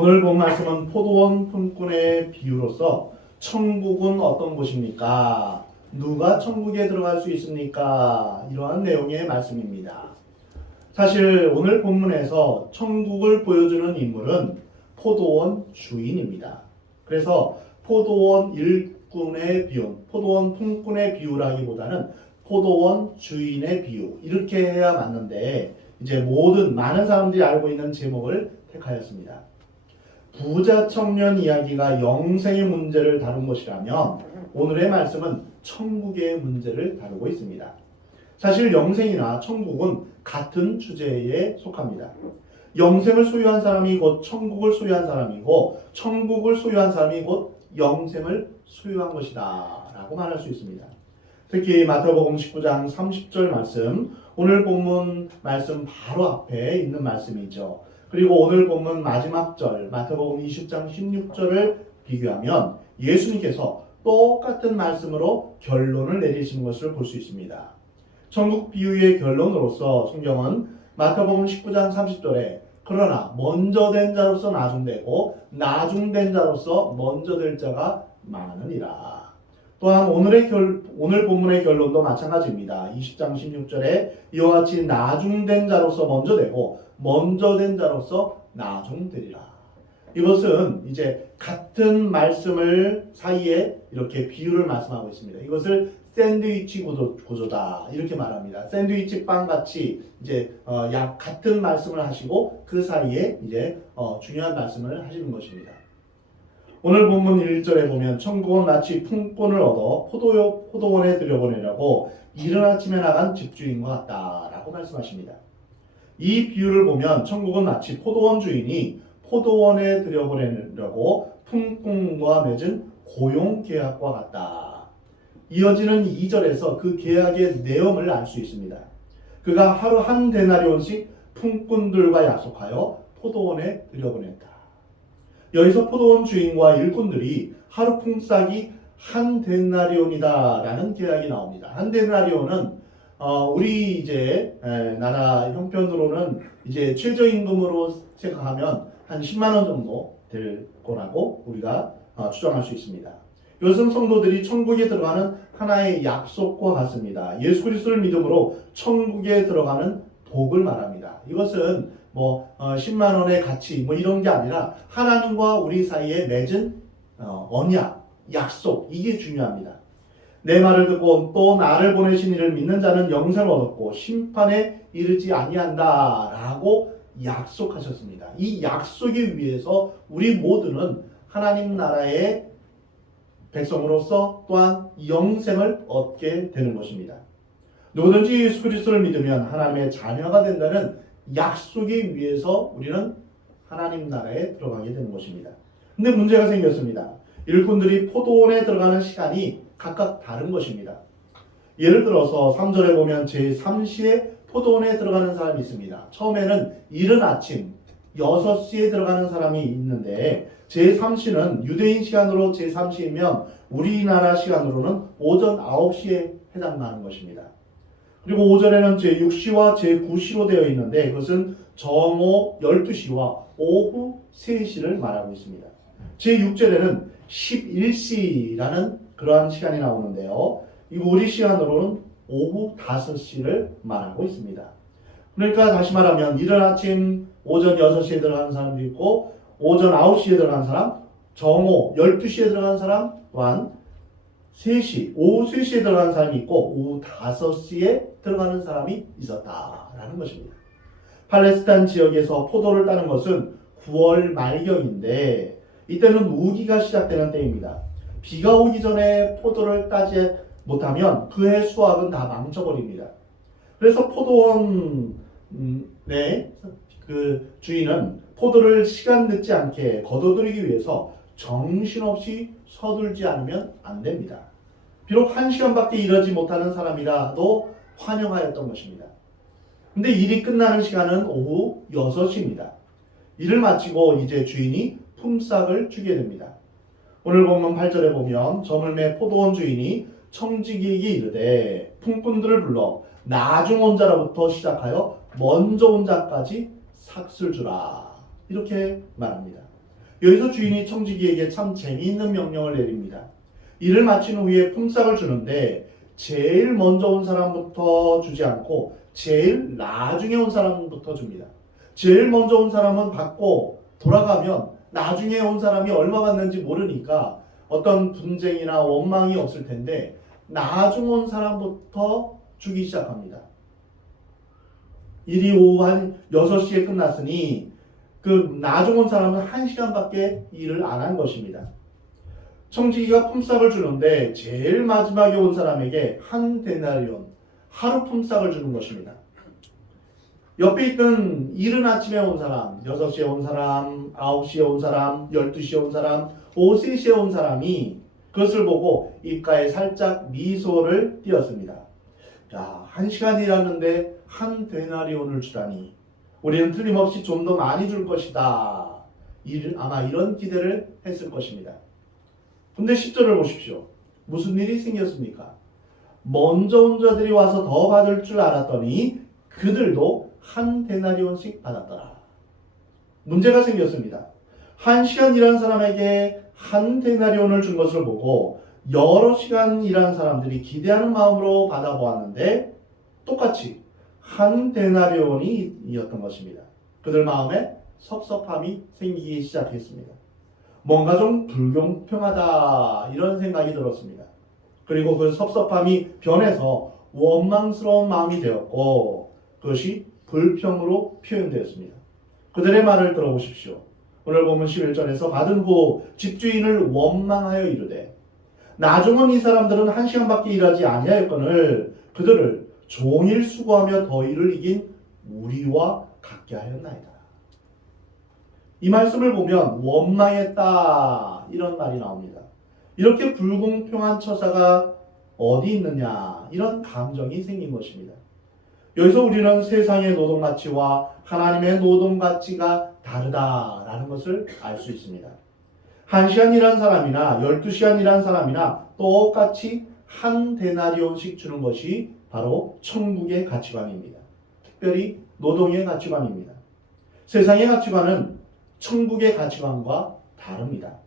오늘 본 말씀은 포도원 품꾼의 비유로서 천국은 어떤 곳입니까? 누가 천국에 들어갈 수 있습니까? 이러한 내용의 말씀입니다. 사실 오늘 본문에서 천국을 보여주는 인물은 포도원 주인입니다. 그래서 포도원 일꾼의 비유, 포도원 품꾼의 비유라기보다는 포도원 주인의 비유, 이렇게 해야 맞는데 이제 많은 사람들이 알고 있는 제목을 택하였습니다. 부자 청년 이야기가 영생의 문제를 다룬 것이라면 오늘의 말씀은 천국의 문제를 다루고 있습니다. 사실 영생이나 천국은 같은 주제에 속합니다. 영생을 소유한 사람이 곧 천국을 소유한 사람이고 천국을 소유한 사람이 곧 영생을 소유한 것이다 라고 말할 수 있습니다. 특히 마태복음 19장 30절 말씀, 오늘 본문 말씀 바로 앞에 있는 말씀이죠. 그리고 오늘 본문 마지막 절 마태복음 20장 16절을 비교하면 예수님께서 똑같은 말씀으로 결론을 내리신 것을 볼 수 있습니다. 천국 비유의 결론으로서 성경은 마태복음 19장 30절에 그러나 먼저 된 자로서 나중되고 나중된 자로서 먼저 될 자가 많으니라. 또한 오늘 본문의 결론도 마찬가지입니다. 20장 16절에 이와 같이 나중된 자로서 먼저 되고 먼저 된 자로서 나중되리라. 이것은 이제 같은 말씀을 사이에 이렇게 비유를 말씀하고 있습니다. 이것을 샌드위치 구조다 이렇게 말합니다. 샌드위치 빵 같이 이제 같은 말씀을 하시고 그 사이에 이제 중요한 말씀을 하시는 것입니다. 오늘 본문 1절에 보면 천국은 마치 품꾼을 얻어 포도원에 들여보내려고 이른 아침에 나간 집주인과 같다라고 말씀하십니다. 이 비유를 보면 천국은 마치 포도원 주인이 포도원에 들여보내려고 품꾼과 맺은 고용계약과 같다. 이어지는 2절에서 그 계약의 내용을 알 수 있습니다. 그가 하루 한 데나리온씩 품꾼들과 약속하여 포도원에 들여보냈다. 여기서 포도원 주인과 일꾼들이 하루 품삯이 한 데나리온이다 라는 계약이 나옵니다. 한 데나리온은 우리 이제 나라 형편으로는 이제 최저임금으로 생각하면 한 10만 원 정도 될 거라고 우리가 추정할 수 있습니다. 이것은 성도들이 천국에 들어가는 하나의 약속과 같습니다. 예수 그리스도를 믿음으로 천국에 들어가는 복을 말합니다. 이것은 10만 원의 가치 이런 게 아니라 하나님과 우리 사이에 맺은 언약, 약속, 이게 중요합니다. 내 말을 듣고 또 나를 보내신 이를 믿는 자는 영생을 얻었고 심판에 이르지 아니한다 라고 약속하셨습니다. 이 약속에 위해서 우리 모두는 하나님 나라의 백성으로서 또한 영생을 얻게 되는 것입니다. 누구든지 예수 그리스도를 믿으면 하나님의 자녀가 된다는 약속에 위해서 우리는 하나님 나라에 들어가게 되는 것입니다. 근데 문제가 생겼습니다. 일꾼들이 포도원에 들어가는 시간이 각각 다른 것입니다. 예를 들어서 3절에 보면 제3시에 포도원에 들어가는 사람이 있습니다. 처음에는 이른 아침 6시에 들어가는 사람이 있는데 제3시는 유대인 시간으로 제3시이면 우리나라 시간으로는 오전 9시에 해당하는 것입니다. 그리고 5절에는 제6시와 제9시로 되어 있는데 그것은 정오 12시와 오후 3시를 말하고 있습니다. 제6절에는 11시라는 그러한 시간이 나오는데요. 이거 우리 시간으로는 오후 5시를 말하고 있습니다. 그러니까 다시 말하면 이른 아침 오전 6시에 들어가는 사람도 있고 오전 9시에 들어가는 사람, 정오 12시에 들어가는 사람, 또한 3시, 오후 3시에 들어가는 사람이 있고 오후 5시에 들어가는 사람이 있었다라는 것입니다. 팔레스타인 지역에서 포도를 따는 것은 9월 말경인데 이때는 우기가 시작되는 때입니다. 비가 오기 전에 포도를 따지 못하면 그해 수확은 다 망쳐버립니다. 그래서 포도원 그 주인은 포도를 시간 늦지 않게 거둬들이기 위해서 정신없이 서둘지 않으면 안 됩니다. 비록 1시간밖에 일하지 못하는 사람이라도 환영하였던 것입니다. 근데 일이 끝나는 시간은 오후 6시입니다. 일을 마치고 이제 주인이 품삯을 주게 됩니다. 오늘 본문 8절에 보면 저물매 포도원 주인이 청지기에게 이르되 품꾼들을 불러 나중 온 자로부터 시작하여 먼저 온 자까지 삭슬 주라 이렇게 말합니다. 여기서 주인이 청지기에게 참 재미있는 명령을 내립니다. 일을 마친 후에 품삯을 주는데 제일 먼저 온 사람부터 주지 않고 제일 나중에 온 사람부터 줍니다. 제일 먼저 온 사람은 받고 돌아가면 나중에 온 사람이 얼마 받는지 모르니까 어떤 분쟁이나 원망이 없을 텐데 나중 온 사람부터 주기 시작합니다. 일이 오후 한 6시에 끝났으니 그 나중 온 사람은 1시간밖에 일을 안 한 것입니다. 청지기가 품삯을 주는데 제일 마지막에 온 사람에게 한 데나리온, 하루 품삯을 주는 것입니다. 옆에 있던 이른 아침에 온 사람, 6시에 온 사람, 9시에 온 사람, 12시에 온 사람, 오후 3시에 온 사람이 그것을 보고 입가에 살짝 미소를 띄었습니다. 야, 1시간 일하는데 한 데나리온을 주다니 우리는 틀림없이 좀 더 많이 줄 것이다. 아마 이런 기대를 했을 것입니다. 근데 10절을 보십시오. 무슨 일이 생겼습니까? 먼저 온 자들이 와서 더 받을 줄 알았더니 그들도 한 데나리온씩 받았더라. 문제가 생겼습니다. 1시간 일한 사람에게 한 데나리온을 준 것을 보고 여러 시간 일한 사람들이 기대하는 마음으로 받아보았는데 똑같이 한 데나리온이었던 것입니다. 그들 마음에 섭섭함이 생기기 시작했습니다. 뭔가 좀 불공평하다 이런 생각이 들었습니다. 그리고 그 섭섭함이 변해서 원망스러운 마음이 되었고 그것이 불평으로 표현되었습니다. 그들의 말을 들어보십시오. 오늘 보면 11절에서 받은 후 집주인을 원망하여 이르되 나중은 이 사람들은 1시간밖에 일하지 아니하였거늘 그들을 종일 수고하며 더위를 이긴 우리와 같게 하였나이다. 이 말씀을 보면 원망했다 이런 말이 나옵니다. 이렇게 불공평한 처사가 어디 있느냐 이런 감정이 생긴 것입니다. 여기서 우리는 세상의 노동가치와 하나님의 노동가치가 다르다라는 것을 알 수 있습니다. 1시간 일한 사람이나 12시간 일한 사람이나 똑같이 한 데나리온씩 주는 것이 바로 천국의 가치관입니다. 특별히 노동의 가치관입니다. 세상의 가치관은 천국의 가치관과 다릅니다.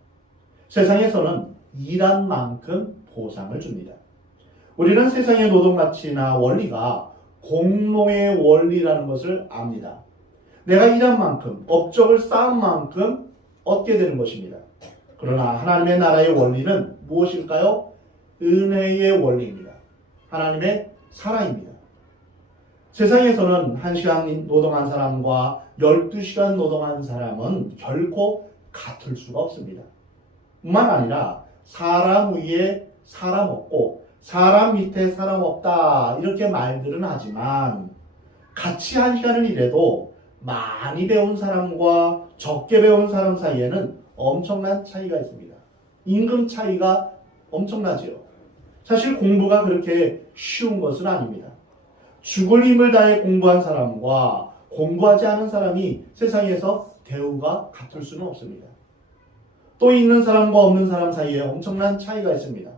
세상에서는 일한 만큼 보상을 줍니다. 우리는 세상의 노동 가치나 원리가 공로의 원리라는 것을 압니다. 내가 일한 만큼, 업적을 쌓은 만큼 얻게 되는 것입니다. 그러나 하나님의 나라의 원리는 무엇일까요? 은혜의 원리입니다. 하나님의 사랑입니다. 세상에서는 1시간 노동한 사람과 12시간 노동한 사람은 결코 같을 수가 없습니다. 뿐만 아니라 사람 위에 사람 없고 사람 밑에 사람 없다 이렇게 말들은 하지만 같이 1시간을 일해도 많이 배운 사람과 적게 배운 사람 사이에는 엄청난 차이가 있습니다. 임금 차이가 엄청나지요. 사실 공부가 그렇게 쉬운 것은 아닙니다. 죽을 힘을 다해 공부한 사람과 공부하지 않은 사람이 세상에서 대우가 같을 수는 없습니다. 또 있는 사람과 없는 사람 사이에 엄청난 차이가 있습니다.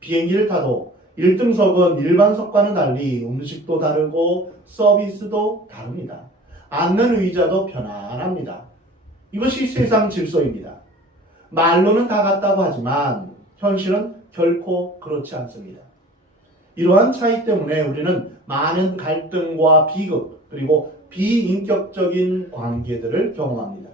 비행기를 타도 1등석은 일반석과는 달리 음식도 다르고 서비스도 다릅니다. 앉는 의자도 편안합니다. 이것이 세상 질서입니다. 말로는 다 같다고 하지만 현실은 결코 그렇지 않습니다. 이러한 차이 때문에 우리는 많은 갈등과 비극 그리고 비인격적인 관계들을 경험합니다.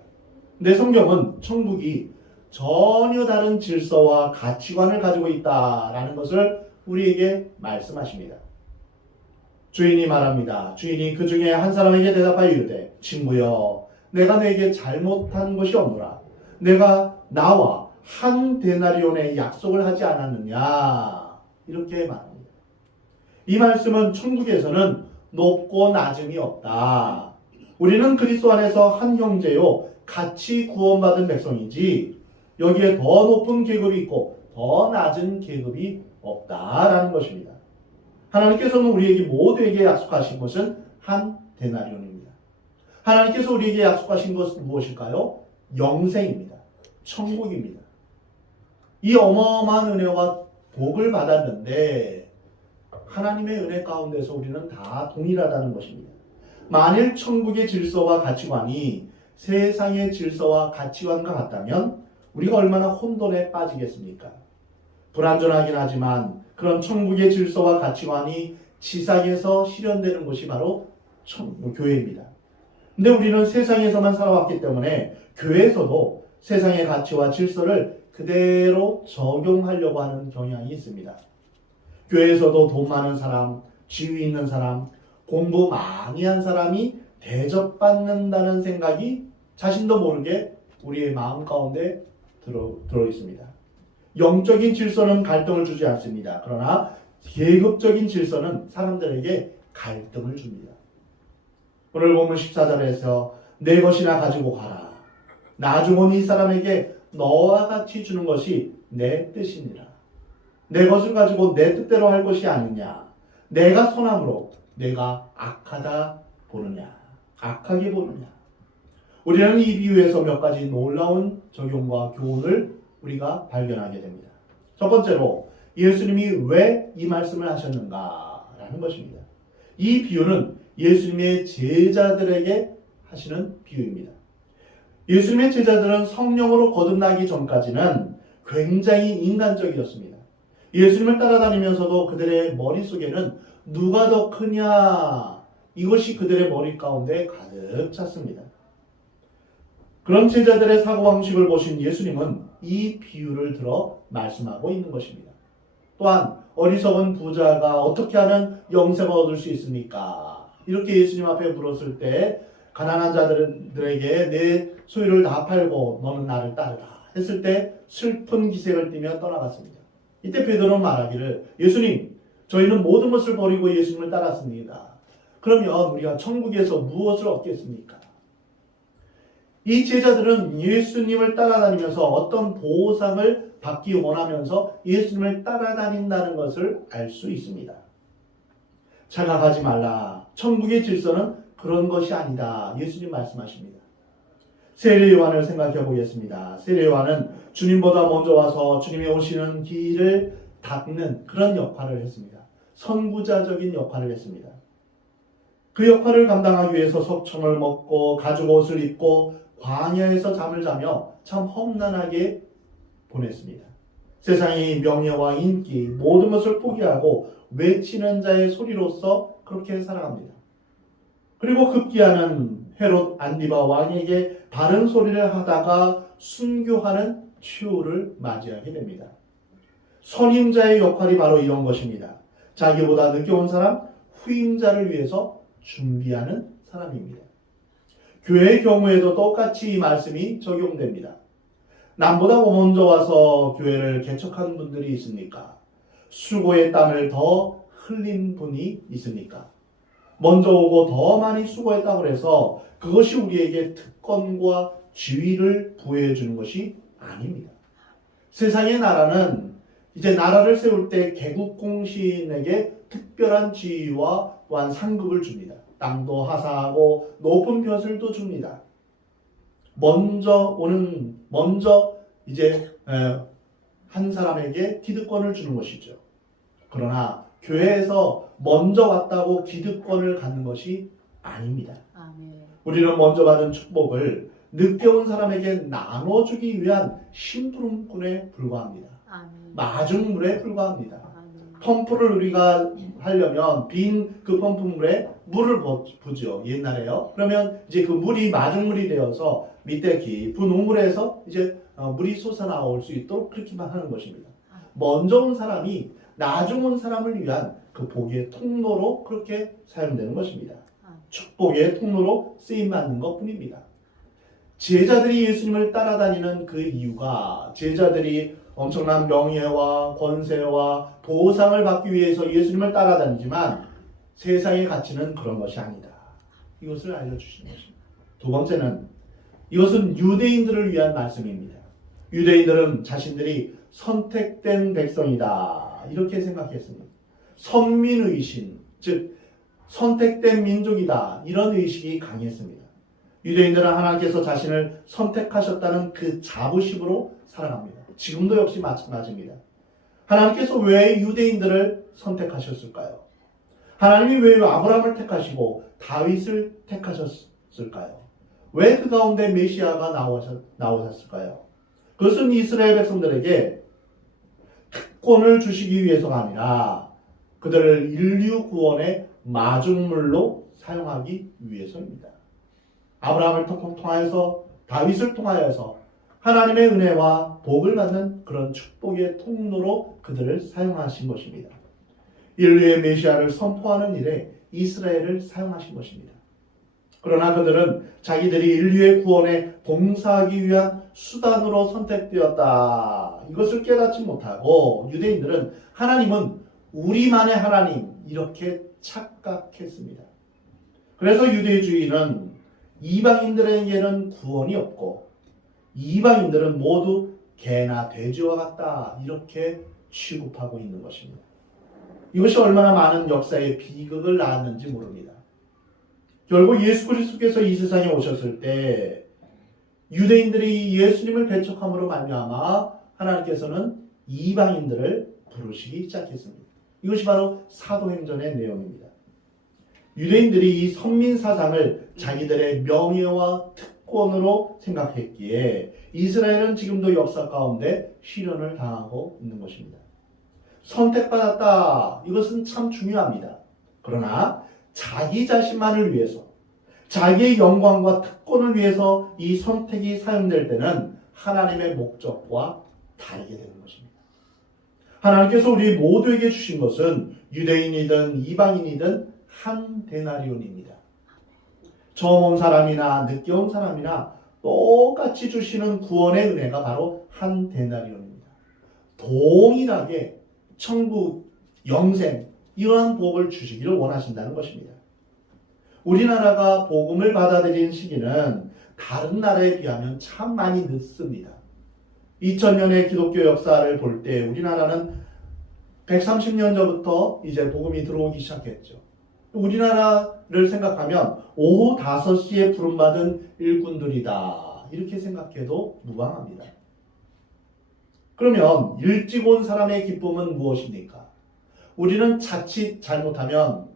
근데 성경은 천국이 전혀 다른 질서와 가치관을 가지고 있다라는 것을 우리에게 말씀하십니다. 주인이 말합니다. 주인이 그 중에 한 사람에게 대답하여 이르되 친구여 내가 내게 잘못한 것이 없노라. 내가 나와 한 데나리온의 약속을 하지 않았느냐 이렇게 말합니다. 이 말씀은 천국에서는 높고 낮음이 없다. 우리는 그리스도 안에서 한 형제요 같이 구원받은 백성이지 여기에 더 높은 계급이 있고 더 낮은 계급이 없다라는 것입니다. 하나님께서는 우리에게 모두에게 약속하신 것은 한 데나리온입니다. 하나님께서 우리에게 약속하신 것은 무엇일까요? 영생입니다. 천국입니다. 이 어마어마한 은혜와 복을 받았는데 하나님의 은혜 가운데서 우리는 다 동일하다는 것입니다. 만일 천국의 질서와 가치관이 세상의 질서와 가치관과 같다면 우리가 얼마나 혼돈에 빠지겠습니까? 불완전하긴 하지만 그런 천국의 질서와 가치관이 지상에서 실현되는 곳이 바로 교회입니다. 근데 우리는 세상에서만 살아왔기 때문에 교회에서도 세상의 가치와 질서를 그대로 적용하려고 하는 경향이 있습니다. 교회에서도 돈 많은 사람, 지위 있는 사람, 공부 많이 한 사람이 대접받는다는 생각이 자신도 모르게 우리의 마음 가운데 들어 있습니다. 영적인 질서는 갈등을 주지 않습니다. 그러나 계급적인 질서는 사람들에게 갈등을 줍니다. 오늘 보면 14절에서 내 것이나 가지고 가라. 나중은 이 사람에게 너와 같이 주는 것이 내 뜻이니라. 내 것을 가지고 내 뜻대로 할 것이 아니냐. 내가 선함으로 내가 악하다 보느냐. 악하게 보느냐. 우리는 이 비유에서 몇 가지 놀라운 적용과 교훈을 우리가 발견하게 됩니다. 첫 번째로 예수님이 왜 이 말씀을 하셨는가라는 것입니다. 이 비유는 예수님의 제자들에게 하시는 비유입니다. 예수님의 제자들은 성령으로 거듭나기 전까지는 굉장히 인간적이었습니다. 예수님을 따라다니면서도 그들의 머릿속에는 누가 더 크냐 이것이 그들의 머리 가운데 가득 찼습니다. 그런 제자들의 사고방식을 보신 예수님은 이 비유를 들어 말씀하고 있는 것입니다. 또한 어리석은 부자가 어떻게 하면 영생을 얻을 수 있습니까? 이렇게 예수님 앞에 물었을 때 가난한 자들에게 내 소유를 다 팔고 너는 나를 따르라 했을 때 슬픈 기색을 띠며 떠나갔습니다. 이때 베드로는 말하기를 예수님 저희는 모든 것을 버리고 예수님을 따랐습니다. 그러면 우리가 천국에서 무엇을 얻겠습니까? 이 제자들은 예수님을 따라다니면서 어떤 보상을 받기 원하면서 예수님을 따라다닌다는 것을 알 수 있습니다. 자각하지 말라. 천국의 질서는 그런 것이 아니다. 예수님 말씀하십니다. 세례 요한을 생각해 보겠습니다. 세례 요한은 주님보다 먼저 와서 주님이 오시는 길을 닦는 그런 역할을 했습니다. 선구자적인 역할을 했습니다. 그 역할을 감당하기 위해서 석청을 먹고 가죽 옷을 입고 광야에서 잠을 자며 참 험난하게 보냈습니다. 세상의 명예와 인기 모든 것을 포기하고 외치는 자의 소리로서 그렇게 살아갑니다. 그리고 급기야는 헤롯 안디바 왕에게 바른 소리를 하다가 순교하는 최후를 맞이하게 됩니다. 선임자의 역할이 바로 이런 것입니다. 자기보다 늦게 온 사람, 후임자를 위해서 준비하는 사람입니다. 교회의 경우에도 똑같이 이 말씀이 적용됩니다. 남보다 먼저 와서 교회를 개척한 분들이 있습니까? 수고의 땀을 더 흘린 분이 있습니까? 먼저 오고 더 많이 수고했다고 해서 그것이 우리에게 특권과 지위를 부여해 주는 것이 아닙니다. 세상의 나라는 이제 나라를 세울 때 개국공신에게 특별한 지위와 또한 상급을 줍니다. 땅도 하사하고 높은 벼슬도 줍니다. 먼저 이제 한 사람에게 기득권을 주는 것이죠. 그러나 교회에서 먼저 왔다고 기득권을 갖는 것이 아닙니다. 아멘. 우리는 먼저 받은 축복을 늦게 온 사람에게 나눠주기 위한 심부름꾼에 불과합니다. 아멘. 마중물에 불과합니다. 아멘. 펌프를 우리가 하려면 빈 그 펌프물에 물을 부죠. 옛날에요. 그러면 이제 그 물이 마중물이 되어서 밑에 깊은 우물에서 이제 물이 솟아나올 수 있도록 그렇게만 하는 것입니다. 먼저 온 사람이 나중 온 사람을 위한 그 복의 통로로 그렇게 사용되는 것입니다. 축복의 통로로 쓰임받는 것뿐입니다. 제자들이 예수님을 따라다니는 그 이유가 제자들이 엄청난 명예와 권세와 보상을 받기 위해서 예수님을 따라다니지만 세상의 가치는 그런 것이 아니다. 이것을 알려주시는 것입니다. 두 번째는 이것은 유대인들을 위한 말씀입니다. 유대인들은 자신들이 선택된 백성이다. 이렇게 생각했습니다. 선민의신, 즉 선택된 민족이다. 이런 의식이 강했습니다. 유대인들은 하나님께서 자신을 선택하셨다는 그 자부심으로 살아갑니다. 지금도 역시 마찬가지입니다. 하나님께서 왜 유대인들을 선택하셨을까요? 하나님이 왜 아브라함을 택하시고 다윗을 택하셨을까요? 왜 그 가운데 메시아가 나오셨을까요? 그것은 이스라엘 백성들에게 특권을 주시기 위해서가 아니라 그들을 인류 구원의 마중물로 사용하기 위해서입니다. 아브라함을 통하여서 다윗을 통하여서 하나님의 은혜와 복을 받는 그런 축복의 통로로 그들을 사용하신 것입니다. 인류의 메시아를 선포하는 일에 이스라엘을 사용하신 것입니다. 그러나 그들은 자기들이 인류의 구원에 봉사하기 위한 수단으로 선택되었다. 이것을 깨닫지 못하고 유대인들은 하나님은 우리만의 하나님 이렇게 착각했습니다. 그래서 유대주의는 이방인들에게는 구원이 없고 이방인들은 모두 개나 돼지와 같다 이렇게 취급하고 있는 것입니다. 이것이 얼마나 많은 역사의 비극을 낳았는지 모릅니다. 결국 예수 그리스도께서 이 세상에 오셨을 때 유대인들이 예수님을 배척함으로 말미암아 하나님께서는 이방인들을 부르시기 시작했습니다. 이것이 바로 사도행전의 내용입니다. 유대인들이 이 선민 사상을 자기들의 명예와 특권으로 생각했기에 이스라엘은 지금도 역사 가운데 시련을 당하고 있는 것입니다. 선택받았다. 이것은 참 중요합니다. 그러나 자기 자신만을 위해서 자기의 영광과 특권을 위해서 이 선택이 사용될 때는 하나님의 목적과 다르게 되는 것입니다. 하나님께서 우리 모두에게 주신 것은 유대인이든 이방인이든 한 데나리온입니다. 처음 온 사람이나 늦게 온 사람이나 똑같이 주시는 구원의 은혜가 바로 한 데나리온입니다. 동일하게 천국, 영생 이러한 복을 주시기를 원하신다는 것입니다. 우리나라가 복음을 받아들이는 시기는 다른 나라에 비하면 참 많이 늦습니다. 2000년의 기독교 역사를 볼 때 우리나라는 130년 전부터 이제 복음이 들어오기 시작했죠. 우리나라를 생각하면 오후 5시에 부름받은 일꾼들이다. 이렇게 생각해도 무방합니다. 그러면 일찍 온 사람의 기쁨은 무엇입니까? 우리는 자칫 잘못하면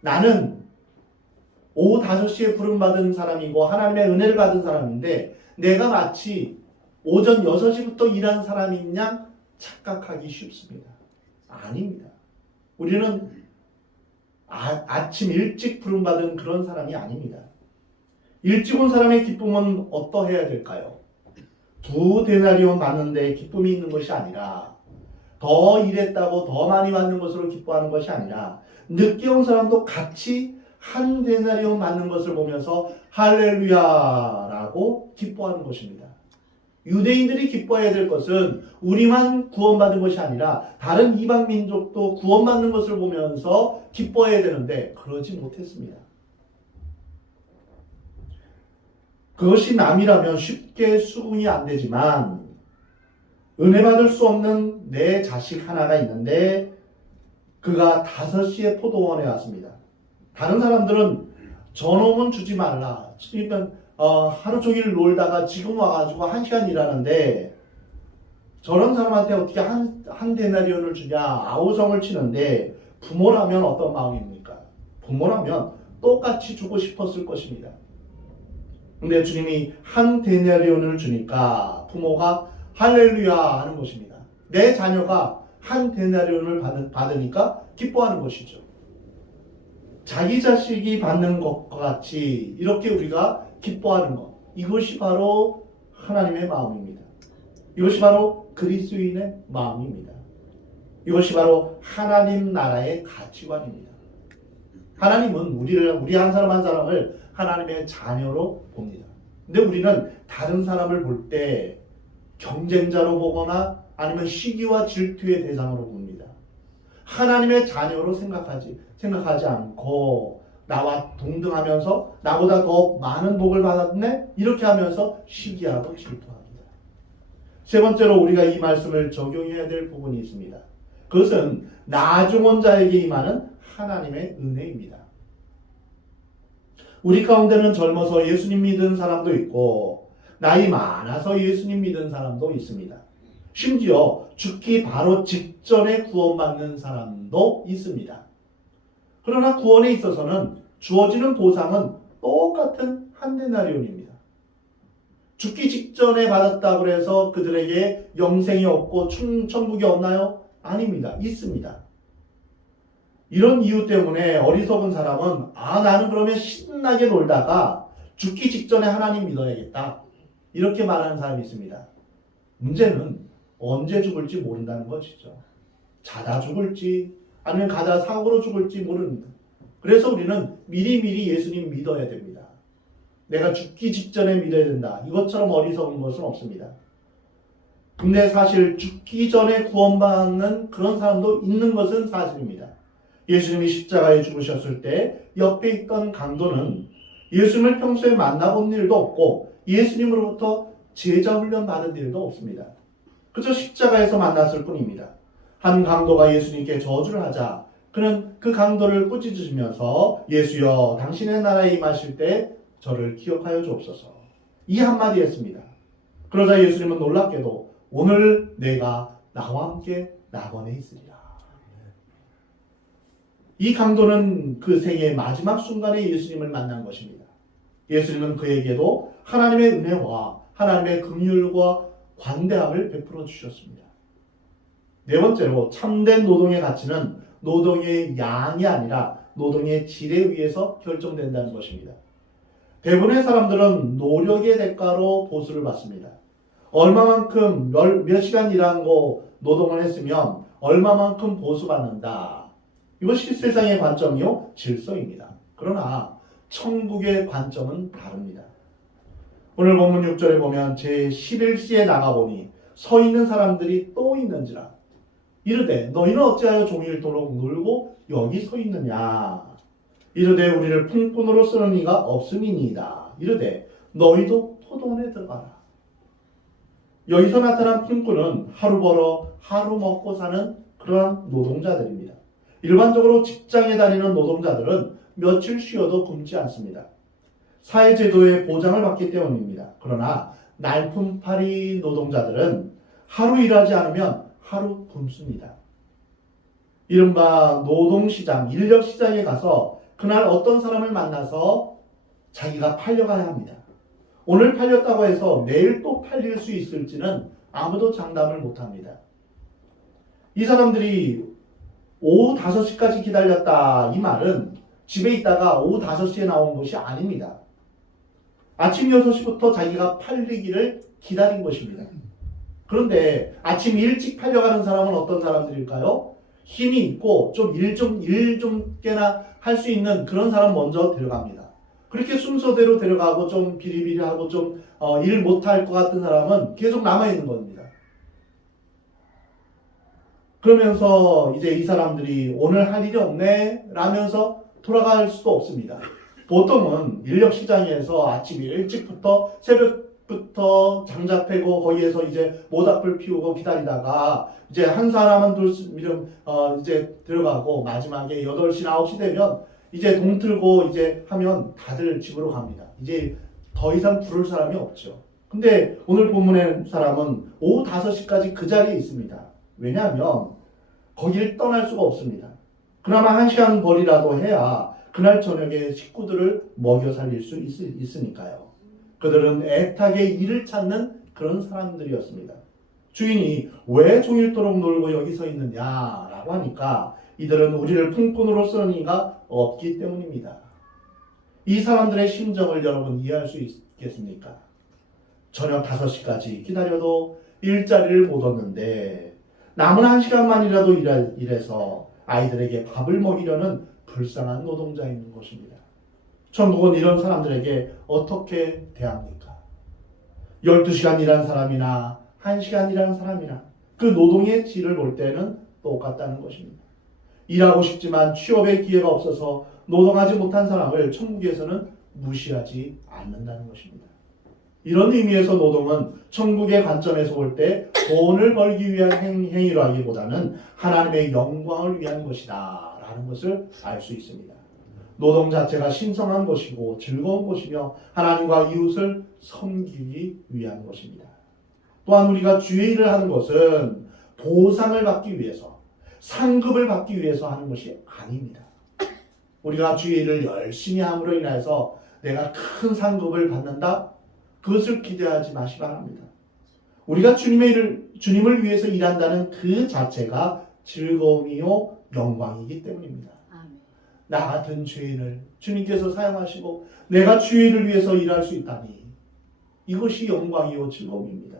나는 오후 5시에 부름받은 사람이고 하나님의 은혜를 받은 사람인데 내가 마치 오전 6시부터 일한 사람인 양 착각하기 쉽습니다. 아닙니다. 우리는 아침 일찍 부름받은 그런 사람이 아닙니다. 일찍 온 사람의 기쁨은 어떠해야 될까요? 2데나리온 받는데 기쁨이 있는 것이 아니라 더 일했다고 더 많이 받는 것으로 기뻐하는 것이 아니라 늦게 온 사람도 같이 1데나리온 받는 것을 보면서 할렐루야라고 기뻐하는 것입니다. 유대인들이 기뻐해야 될 것은 우리만 구원받은 것이 아니라 다른 이방 민족도 구원받는 것을 보면서 기뻐해야 되는데 그러지 못했습니다. 그것이 남이라면 쉽게 수긍이 안 되지만 은혜 받을 수 없는 내 자식 하나가 있는데 그가 5시에 포도원에 왔습니다. 다른 사람들은 저놈은 주지 말라. 하루 종일 놀다가 지금 와가지고 1시간 일하는데 저런 사람한테 어떻게 한 데나리온을 주냐 아우성을 치는데 부모라면 어떤 마음입니까? 부모라면 똑같이 주고 싶었을 것입니다. 근데 주님이 1데나리온을 주니까 부모가 할렐루야 하는 것입니다. 내 자녀가 1데나리온을 받으니까 기뻐하는 것이죠. 자기 자식이 받는 것과 같이 이렇게 우리가 기뻐하는 것, 이것이 바로 하나님의 마음입니다. 이것이 바로 그리스도인의 마음입니다. 이것이 바로 하나님 나라의 가치관입니다. 하나님은 우리 한 사람 한 사람을 하나님의 자녀로 봅니다. 근데 우리는 다른 사람을 볼 때 경쟁자로 보거나 아니면 시기와 질투의 대상으로 봅니다. 하나님의 자녀로 생각하지 않고 나와 동등하면서 나보다 더 많은 복을 받았네? 이렇게 하면서 시기하고 질투합니다. 세 번째로 우리가 이 말씀을 적용해야 될 부분이 있습니다. 그것은 나중 온 자에게 임하는 하나님의 은혜입니다. 우리 가운데는 젊어서 예수님 믿은 사람도 있고 나이 많아서 예수님 믿은 사람도 있습니다. 심지어 죽기 바로 직전에 구원받는 사람도 있습니다. 그러나 구원에 있어서는 주어지는 보상은 똑같은 한 데나리온입니다. 죽기 직전에 받았다고 해서 그들에게 영생이 없고 천국이 없나요? 아닙니다. 있습니다. 이런 이유 때문에 어리석은 사람은 나는 그러면 신나게 놀다가 죽기 직전에 하나님 믿어야겠다. 이렇게 말하는 사람이 있습니다. 문제는 언제 죽을지 모른다는 것이죠. 자다 죽을지 아니면 가다 사고로 죽을지 모릅니다. 그래서 우리는 미리미리 예수님 믿어야 됩니다. 내가 죽기 직전에 믿어야 된다. 이것처럼 어리석은 것은 없습니다. 근데 사실 죽기 전에 구원받는 그런 사람도 있는 것은 사실입니다. 예수님이 십자가에 죽으셨을 때 옆에 있던 강도는 예수님을 평소에 만나본 일도 없고 예수님으로부터 제자 훈련 받은 일도 없습니다. 그저 십자가에서 만났을 뿐입니다. 한 강도가 예수님께 저주를 하자 그는 그 강도를 꾸짖으시면서 예수여 당신의 나라에 임하실 때 저를 기억하여 주옵소서. 이 한마디 했습니다. 그러자 예수님은 놀랍게도 오늘 내가 나와 함께 낙원에 있으리라. 이 강도는 그 생의 마지막 순간에 예수님을 만난 것입니다. 예수님은 그에게도 하나님의 은혜와 하나님의 긍휼과 관대함을 베풀어 주셨습니다. 네 번째로 참된 노동의 가치는 노동의 양이 아니라 노동의 질에 의해서 결정된다는 것입니다. 대부분의 사람들은 노력의 대가로 보수를 받습니다. 얼마만큼 몇 시간 일한 거 노동을 했으면 얼마만큼 보수받는다. 이것이 세상의 관점이요 질서입니다. 그러나 천국의 관점은 다릅니다. 오늘 본문 6절에 보면 제11시에 나가보니 서 있는 사람들이 또 있는지라 이르되 너희는 어찌하여 종일토록 놀고 여기 서 있느냐 이르되 우리를 풍꾼으로 쓰는 이가 없음이니이다. 이르되 너희도 포도원에 들어가라. 여기서 나타난 풍꾼은 하루 벌어 하루 먹고 사는 그러한 노동자들입니다. 일반적으로 직장에 다니는 노동자들은 며칠 쉬어도 굶지 않습니다. 사회제도의 보장을 받기 때문입니다. 그러나 날품팔이 노동자들은 하루 일하지 않으면 하루 굶습니다. 이른바 노동시장, 인력시장에 가서 그날 어떤 사람을 만나서 자기가 팔려가야 합니다. 오늘 팔렸다고 해서 내일 또 팔릴 수 있을지는 아무도 장담을 못합니다. 이 사람들이 오후 5시까지 기다렸다 이 말은 집에 있다가 오후 5시에 나온 것이 아닙니다. 아침 6시부터 자기가 팔리기를 기다린 것입니다. 그런데 아침 일찍 팔려가는 사람은 어떤 사람들일까요? 힘이 있고 좀 일 좀 꽤나 할 수 있는 그런 사람 먼저 데려갑니다. 그렇게 순서대로 데려가고 좀 비리비리하고 좀 일 못할 것 같은 사람은 계속 남아있는 겁니다. 그러면서 이제 이 사람들이 오늘 할 일이 없네 라면서 돌아갈 수도 없습니다. 보통은 인력시장에서 아침 일찍부터 새벽부터 장작 패고 거기에서 이제 모닥불 피우고 기다리다가 이제 한 사람은 이제 들어가고 마지막에 8시, 9시 되면 이제 동 틀고 이제 하면 다들 집으로 갑니다. 이제 더 이상 부를 사람이 없죠. 근데 오늘 본문의 사람은 오후 5시까지 그 자리에 있습니다. 왜냐하면 거기를 떠날 수가 없습니다. 그나마 1시간 벌이라도 해야 그날 저녁에 식구들을 먹여 살릴 수 있으니까요. 그들은 애타게 일을 찾는 그런 사람들이었습니다. 주인이 왜 종일토록 놀고 여기 서 있느냐라고 하니까 이들은 우리를 품꾼으로 쓰는 이가 없기 때문입니다. 이 사람들의 심정을 여러분 이해할 수 있겠습니까? 저녁 5시까지 기다려도 일자리를 못 얻는데 남은 1시간만이라도 일해서 아이들에게 밥을 먹이려는 불쌍한 노동자인 것입니다. 천국은 이런 사람들에게 어떻게 대합니까? 12시간 일한 사람이나 1시간 일한 사람이나 그 노동의 질을 볼 때는 똑같다는 것입니다. 일하고 싶지만 취업의 기회가 없어서 노동하지 못한 사람을 천국에서는 무시하지 않는다는 것입니다. 이런 의미에서 노동은 천국의 관점에서 볼 때 돈을 벌기 위한 행위로 하기보다는 하나님의 영광을 위한 것이다 라는 것을 알 수 있습니다. 노동 자체가 신성한 것이고 즐거운 것이며 하나님과 이웃을 섬기기 위한 것입니다. 또한 우리가 주의 일을 하는 것은 보상을 받기 위해서 상급을 받기 위해서 하는 것이 아닙니다. 우리가 주의 일을 열심히 함으로 인해서 내가 큰 상급을 받는다? 그것을 기대하지 마시 바랍니다. 우리가 주님을 위해서 일한다는 그 자체가 즐거움이요 영광이기 때문입니다. 나 같은 죄인을 주님께서 사용하시고 내가 주인을 위해서 일할 수 있다니 이것이 영광이요 즐거움입니다.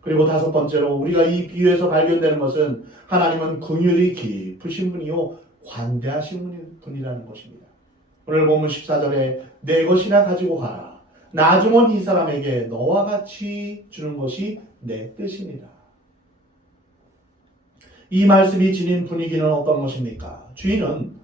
그리고 다섯 번째로 우리가 이 비유에서 발견되는 것은 하나님은 긍휼이 깊으신 분이요 관대하신 분이라는 것입니다. 오늘 본문 14절에 내 것이나 가지고 가라. 나중은 이 사람에게 너와 같이 주는 것이 내 뜻이니라. 이 말씀이 지닌 분위기는 어떤 것입니까? 주인은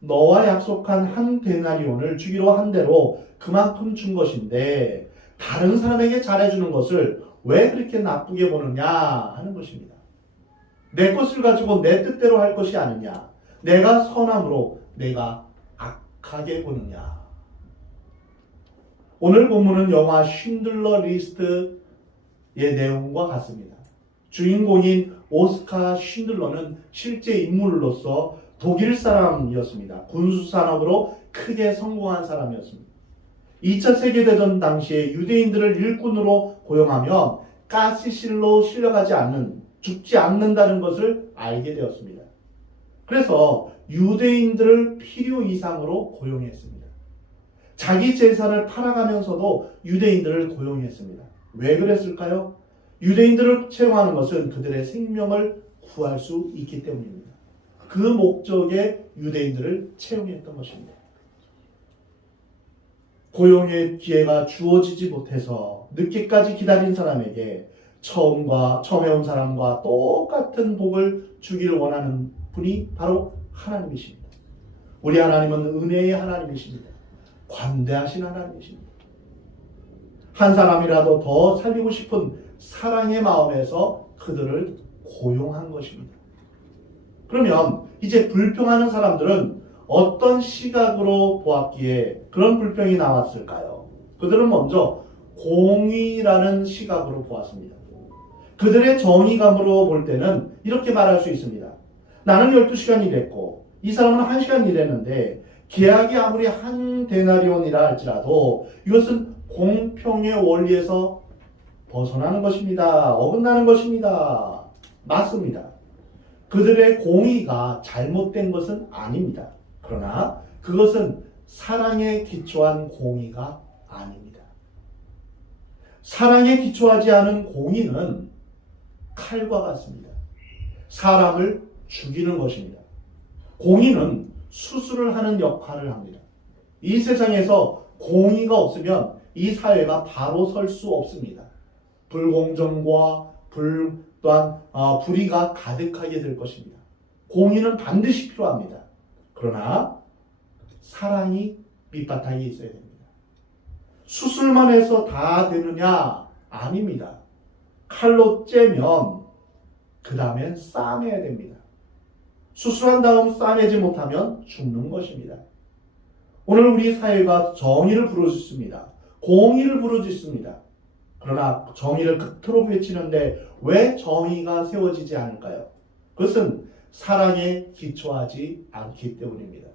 너와 약속한 한 데나리온을 주기로 한 대로 그만큼 준 것인데 다른 사람에게 잘해주는 것을 왜 그렇게 나쁘게 보느냐 하는 것입니다. 내 것을 가지고 내 뜻대로 할 것이 아니냐. 내가 선함으로 내가 악하게 보느냐. 오늘 본문은 영화 쉰들러 리스트의 내용과 같습니다. 주인공인 오스카 쉰들러는 실제 인물로서 독일 사람이었습니다. 군수산업으로 크게 성공한 사람이었습니다. 2차 세계대전 당시에 유대인들을 일꾼으로 고용하면 가스실로 실려가지 않는, 죽지 않는다는 것을 알게 되었습니다. 그래서 유대인들을 필요 이상으로 고용했습니다. 자기 재산을 팔아가면서도 유대인들을 고용했습니다. 왜 그랬을까요? 유대인들을 채용하는 것은 그들의 생명을 구할 수 있기 때문입니다. 그 목적에 유대인들을 채용했던 것입니다. 고용의 기회가 주어지지 못해서 늦게까지 기다린 사람에게 처음에 온 사람과 똑같은 복을 주기를 원하는 분이 바로 하나님이십니다. 우리 하나님은 은혜의 하나님이십니다. 관대하신 하나님이십니다. 한 사람이라도 더 살리고 싶은 사랑의 마음에서 그들을 고용한 것입니다. 그러면 이제 불평하는 사람들은 어떤 시각으로 보았기에 그런 불평이 나왔을까요? 그들은 먼저 공의라는 시각으로 보았습니다. 그들의 정의감으로 볼 때는 이렇게 말할 수 있습니다. 나는 12시간 일했고 이 사람은 1시간 일했는데 계약이 아무리 한 데나리온이라 할지라도 이것은 공평의 원리에서 벗어나는 것입니다. 어긋나는 것입니다. 맞습니다. 그들의 공의가 잘못된 것은 아닙니다. 그러나 그것은 사랑에 기초한 공의가 아닙니다. 사랑에 기초하지 않은 공의는 칼과 같습니다. 사람을 죽이는 것입니다. 공의는 수술을 하는 역할을 합니다. 이 세상에서 공의가 없으면 이 사회가 바로 설 수 없습니다. 불공정과 또한 불의가 가득하게 될 것입니다. 공의는 반드시 필요합니다. 그러나 사랑이 밑바탕에 있어야 됩니다. 수술만 해서 다 되느냐? 아닙니다. 칼로 째면 그 다음엔 싸매야 됩니다. 수술한 다음 싸매지 못하면 죽는 것입니다. 오늘 우리 사회가 정의를 부르짖습니다. 공의를 부르짖습니다. 그러나 정의를 끝으로 외치는데 왜 정의가 세워지지 않을까요? 그것은 사랑에 기초하지 않기 때문입니다.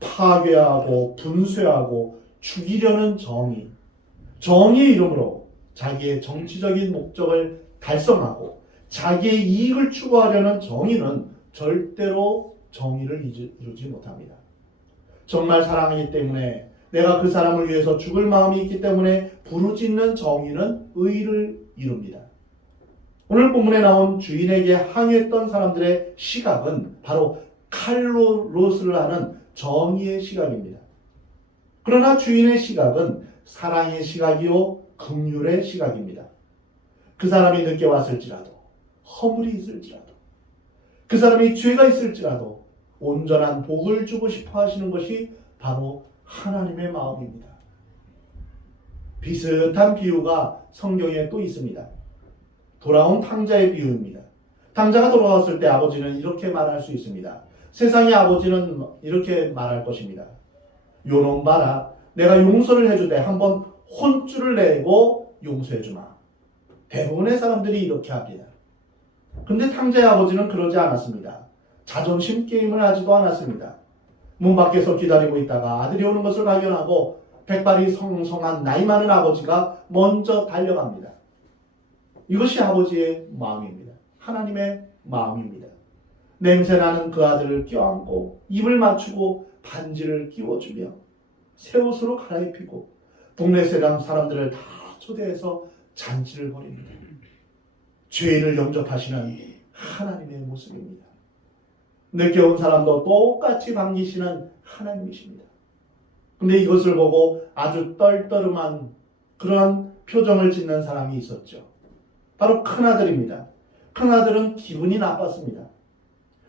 파괴하고 분쇄하고 죽이려는 정의의 이름으로 자기의 정치적인 목적을 달성하고 자기의 이익을 추구하려는 정의는 절대로 정의를 이루지 못합니다. 정말 사랑하기 때문에 내가 그 사람을 위해서 죽을 마음이 있기 때문에 부르짖는 정의는 의를 이룹니다. 오늘 본문에 나온 주인에게 항의했던 사람들의 시각은 바로 칼로 롯을 하는 정의의 시각입니다. 그러나 주인의 시각은 사랑의 시각이요 긍휼의 시각입니다. 그 사람이 늦게 왔을지라도 허물이 있을지라도 그 사람이 죄가 있을지라도 온전한 복을 주고 싶어 하시는 것이 바로 하나님의 마음입니다. 비슷한 비유가 성경에 또 있습니다. 돌아온 탕자의 비유입니다. 탕자가 돌아왔을 때 아버지는 이렇게 말할 수 있습니다. 세상의 아버지는 이렇게 말할 것입니다. 요놈 봐라. 내가 용서를 해주되 한번 혼쭐을 내고 용서해주마. 대부분의 사람들이 이렇게 합니다. 근데 탕자의 아버지는 그러지 않았습니다. 자존심 게임을 하지도 않았습니다. 문 밖에서 기다리고 있다가 아들이 오는 것을 발견하고 백발이 성성한 나이 많은 아버지가 먼저 달려갑니다. 이것이 아버지의 마음입니다. 하나님의 마음입니다. 냄새나는 그 아들을 껴안고 입을 맞추고 반지를 끼워주며 새 옷으로 갈아입히고 동네 사람들을 다 초대해서 잔치를 벌입니다. 죄인을 영접하시는 하나님의 모습입니다. 늦게 온 사람도 똑같이 반기시는 하나님이십니다. 근데 이것을 보고 아주 떨떠름한 그러한 표정을 짓는 사람이 있었죠. 바로 큰아들입니다. 큰아들은 기분이 나빴습니다.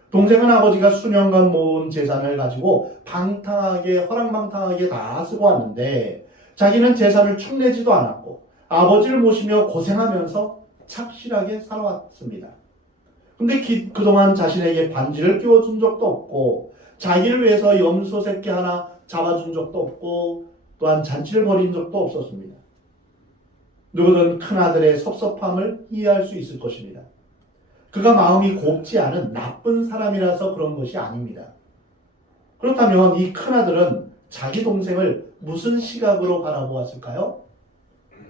동생은 아버지가 수년간 모은 재산을 가지고 허랑방탕하게 다 쓰고 왔는데 자기는 재산을 축내지도 않았고 아버지를 모시며 고생하면서 착실하게 살아왔습니다. 근데 그동안 자신에게 반지를 끼워준 적도 없고 자기를 위해서 염소 새끼 하나 잡아준 적도 없고 또한 잔치를 벌인 적도 없었습니다. 누구든 큰아들의 섭섭함을 이해할 수 있을 것입니다. 그가 마음이 곱지 않은 나쁜 사람이라서 그런 것이 아닙니다. 그렇다면 이 큰아들은 자기 동생을 무슨 시각으로 바라보았을까요?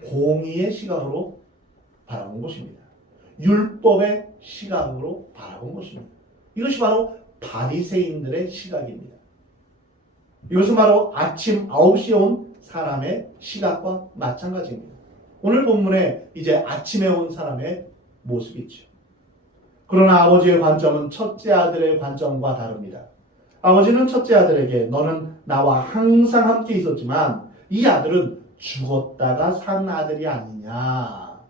공의의 시각으로 바라본 것입니다. 율법의 시각으로 바라본 것입니다. 이것이 바로 바리새인들의 시각입니다. 이것은 바로 아침 9시에 온 사람의 시각과 마찬가지입니다. 오늘 본문에 이제 아침에 온 사람의 모습이죠. 그러나 아버지의 관점은 첫째 아들의 관점과 다릅니다. 아버지는 첫째 아들에게 너는 나와 항상 함께 있었지만 이 아들은 죽었다가 산 아들이 아니냐.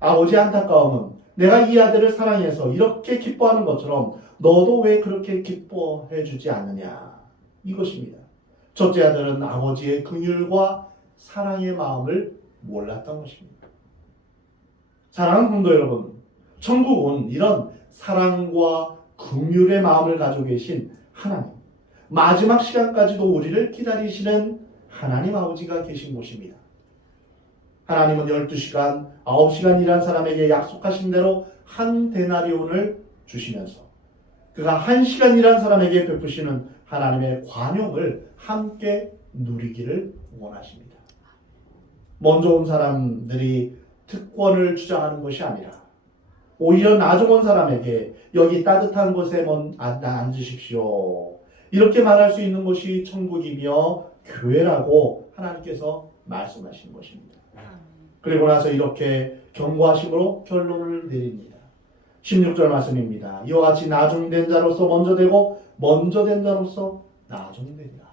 아버지의 안타까움은 내가 이 아들을 사랑해서 이렇게 기뻐하는 것처럼 너도 왜 그렇게 기뻐해 주지 않느냐. 이것입니다. 첫째 아들은 아버지의 긍휼과 사랑의 마음을 몰랐던 것입니다. 사랑하는 성도 여러분, 천국은 이런 사랑과 긍휼의 마음을 가지고 계신 하나님, 마지막 시간까지도 우리를 기다리시는 하나님 아버지가 계신 곳입니다. 하나님은 12시간, 9시간 일한 사람에게 약속하신 대로 한 데나리온을 주시면서 그가 1시간 일한 사람에게 베푸시는 하나님의 관용을 함께 누리기를 원하십니다. 먼저 온 사람들이 특권을 주장하는 것이 아니라 오히려 나중 온 사람에게 여기 따뜻한 곳에 앉으십시오. 이렇게 말할 수 있는 것이 천국이며 교회라고 하나님께서 말씀하신 것입니다. 그리고 나서 이렇게 경고하심으로 결론을 내립니다. 16절 말씀입니다. 이와 같이 나중된 자로서 먼저 되고 먼저 된 자로서 나중되리라.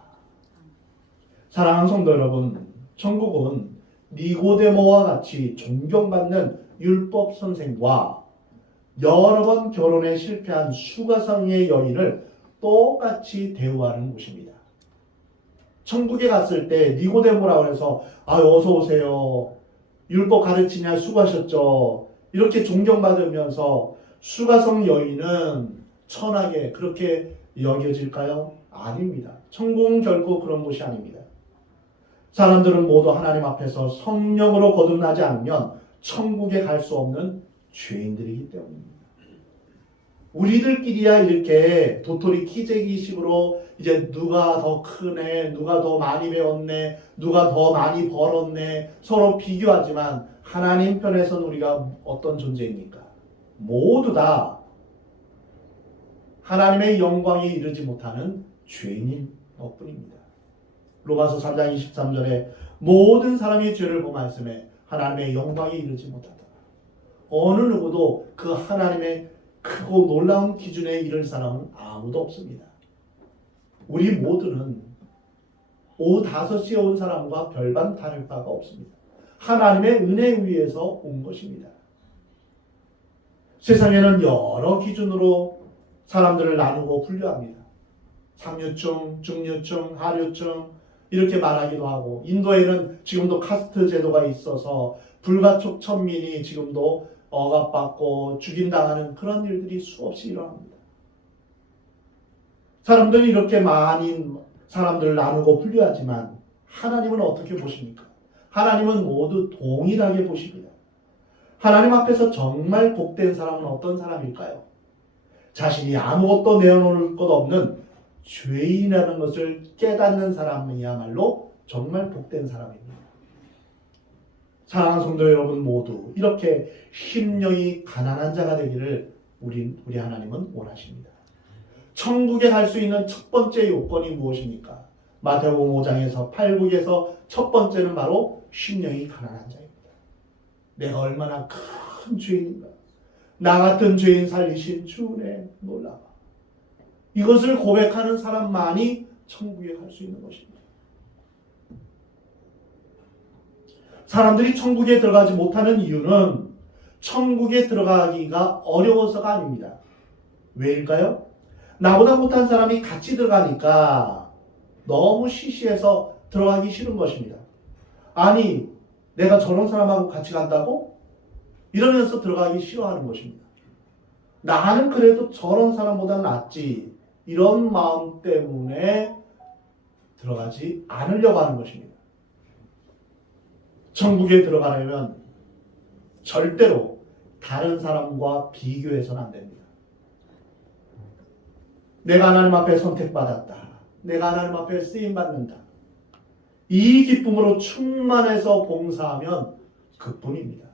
사랑하는 성도 여러분, 천국은 니고데모와 같이 존경받는 율법 선생과 여러 번 결혼에 실패한 수가성의 여인을 똑같이 대우하는 곳입니다. 천국에 갔을 때 니고데모라고 해서 어서 오세요. 율법 가르치냐 수고하셨죠. 이렇게 존경받으면서 수가성 여인은 천하게 그렇게 여겨질까요? 아닙니다. 천국은 결코 그런 곳이 아닙니다. 사람들은 모두 하나님 앞에서 성령으로 거듭나지 않으면 천국에 갈 수 없는 죄인들이기 때문입니다. 우리들끼리야 이렇게 도토리 키재기식으로 이제 누가 더 크네, 누가 더 많이 배웠네, 누가 더 많이 벌었네 서로 비교하지만 하나님 편에서는 우리가 어떤 존재입니까? 모두 다 하나님의 영광에 이르지 못하는 죄인인 것뿐입니다. 로마서 3장 23절에 모든 사람이 죄를 범하였음에 하나님의 영광에 이르지 못하더라. 어느 누구도 그 하나님의 크고 놀라운 기준에 이를 사람은 아무도 없습니다. 우리 모두는 오후 5시에 온 사람과 별반 다를 바가 없습니다. 하나님의 은혜 위에서 온 것입니다. 세상에는 여러 기준으로 사람들을 나누고 분류합니다. 상류층, 중류층, 하류층 이렇게 말하기도 하고, 인도에는 지금도 카스트 제도가 있어서 불가촉 천민이 지금도 억압받고 죽임당하는 그런 일들이 수없이 일어납니다. 사람들이 이렇게 많은 사람들을 나누고 분류하지만 하나님은 어떻게 보십니까? 하나님은 모두 동일하게 보십니다. 하나님 앞에서 정말 복된 사람은 어떤 사람일까요? 자신이 아무것도 내어놓을 것 없는 죄인이라는 것을 깨닫는 사람이야말로 정말 복된 사람입니다. 사랑하는 성도 여러분 모두 이렇게 심령이 가난한 자가 되기를 우리 하나님은 원하십니다. 천국에 갈 수 있는 첫 번째 요건이 무엇입니까? 마태복음 5장에서 8, 9에서 첫 번째는 바로 심령이 가난한 자입니다. 내가 얼마나 큰 죄인인가. 나 같은 죄인 살리신 주 은혜 놀라워. 이것을 고백하는 사람만이 천국에 갈 수 있는 것입니다. 사람들이 천국에 들어가지 못하는 이유는 천국에 들어가기가 어려워서가 아닙니다. 왜일까요? 나보다 못한 사람이 같이 들어가니까 너무 시시해서 들어가기 싫은 것입니다. 아니, 내가 저런 사람하고 같이 간다고? 이러면서 들어가기 싫어하는 것입니다. 나는 그래도 저런 사람보다 낫지. 이런 마음 때문에 들어가지 않으려고 하는 것입니다. 천국에 들어가려면 절대로 다른 사람과 비교해서는 안 됩니다. 내가 하나님 앞에 선택받았다. 내가 하나님 앞에 쓰임받는다. 이 기쁨으로 충만해서 봉사하면 그뿐입니다.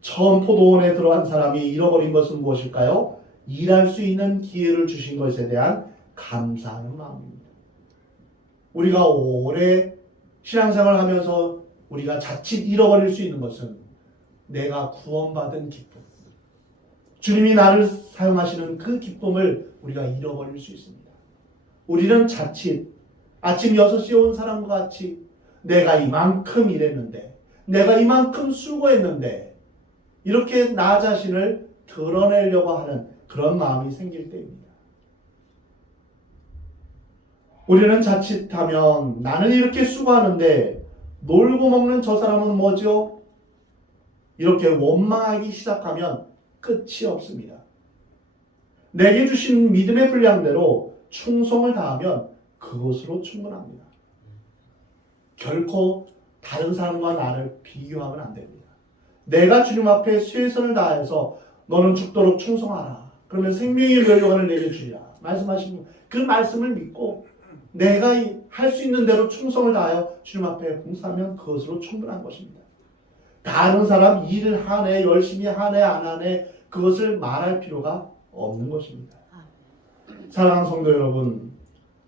처음 포도원에 들어간 사람이 잃어버린 것은 무엇일까요? 일할 수 있는 기회를 주신 것에 대한 감사하는 마음입니다. 우리가 오래 신앙생활을 하면서 우리가 자칫 잃어버릴 수 있는 것은 내가 구원받은 기쁨, 주님이 나를 사용하시는 그 기쁨을 우리가 잃어버릴 수 있습니다. 우리는 자칫 아침 6시에 온 사람과 같이 내가 이만큼 일했는데, 내가 이만큼 수고했는데 이렇게 나 자신을 드러내려고 하는 그런 마음이 생길 때입니다. 우리는 자칫하면 나는 이렇게 수고하는데 놀고 먹는 저 사람은 뭐죠? 이렇게 원망하기 시작하면 끝이 없습니다. 내게 주신 믿음의 분량대로 충성을 다하면 그것으로 충분합니다. 결코 다른 사람과 나를 비교하면 안 됩니다. 내가 주님 앞에 최선을 다해서 너는 죽도록 충성하라. 그러면 생명의 멸류관을 내게 주리라. 말씀하신 그 말씀을 믿고 내가 할 수 있는 대로 충성을 다하여 주님 앞에 봉사하면 그것으로 충분한 것입니다. 다른 사람 일을 하네, 열심히 하네, 안 하네, 그것을 말할 필요가 없는 것입니다. 사랑하는 성도 여러분,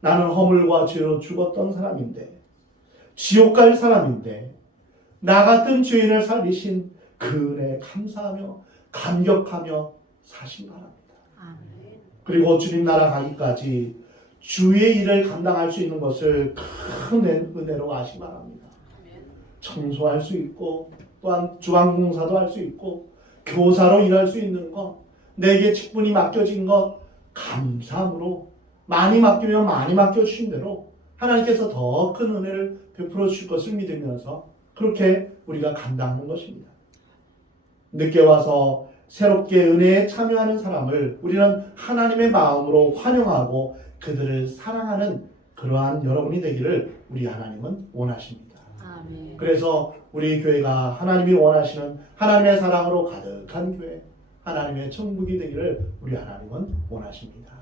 나는 허물과 죄로 죽었던 사람인데, 지옥 갈 사람인데, 나 같은 죄인을 살리신 그 은혜에 감사하며 감격하며 사신 바랍니다. 그리고 주님 나라 가기까지 주의 일을 감당할 수 있는 것을 큰 은혜로 아시기 바랍니다. 청소할 수 있고, 또한 주방공사도 할 수 있고, 교사로 일할 수 있는 것, 내게 직분이 맡겨진 것 감사함으로 많이 맡기면 많이 맡겨주신 대로 하나님께서 더 큰 은혜를 베풀어 주실 것을 믿으면서 그렇게 우리가 감당하는 것입니다. 늦게 와서 새롭게 은혜에 참여하는 사람을 우리는 하나님의 마음으로 환영하고 그들을 사랑하는 그러한 여러분이 되기를 우리 하나님은 원하십니다. 아멘. 그래서 우리 교회가 하나님이 원하시는 하나님의 사랑으로 가득한 교회, 하나님의 천국이 되기를 우리 하나님은 원하십니다.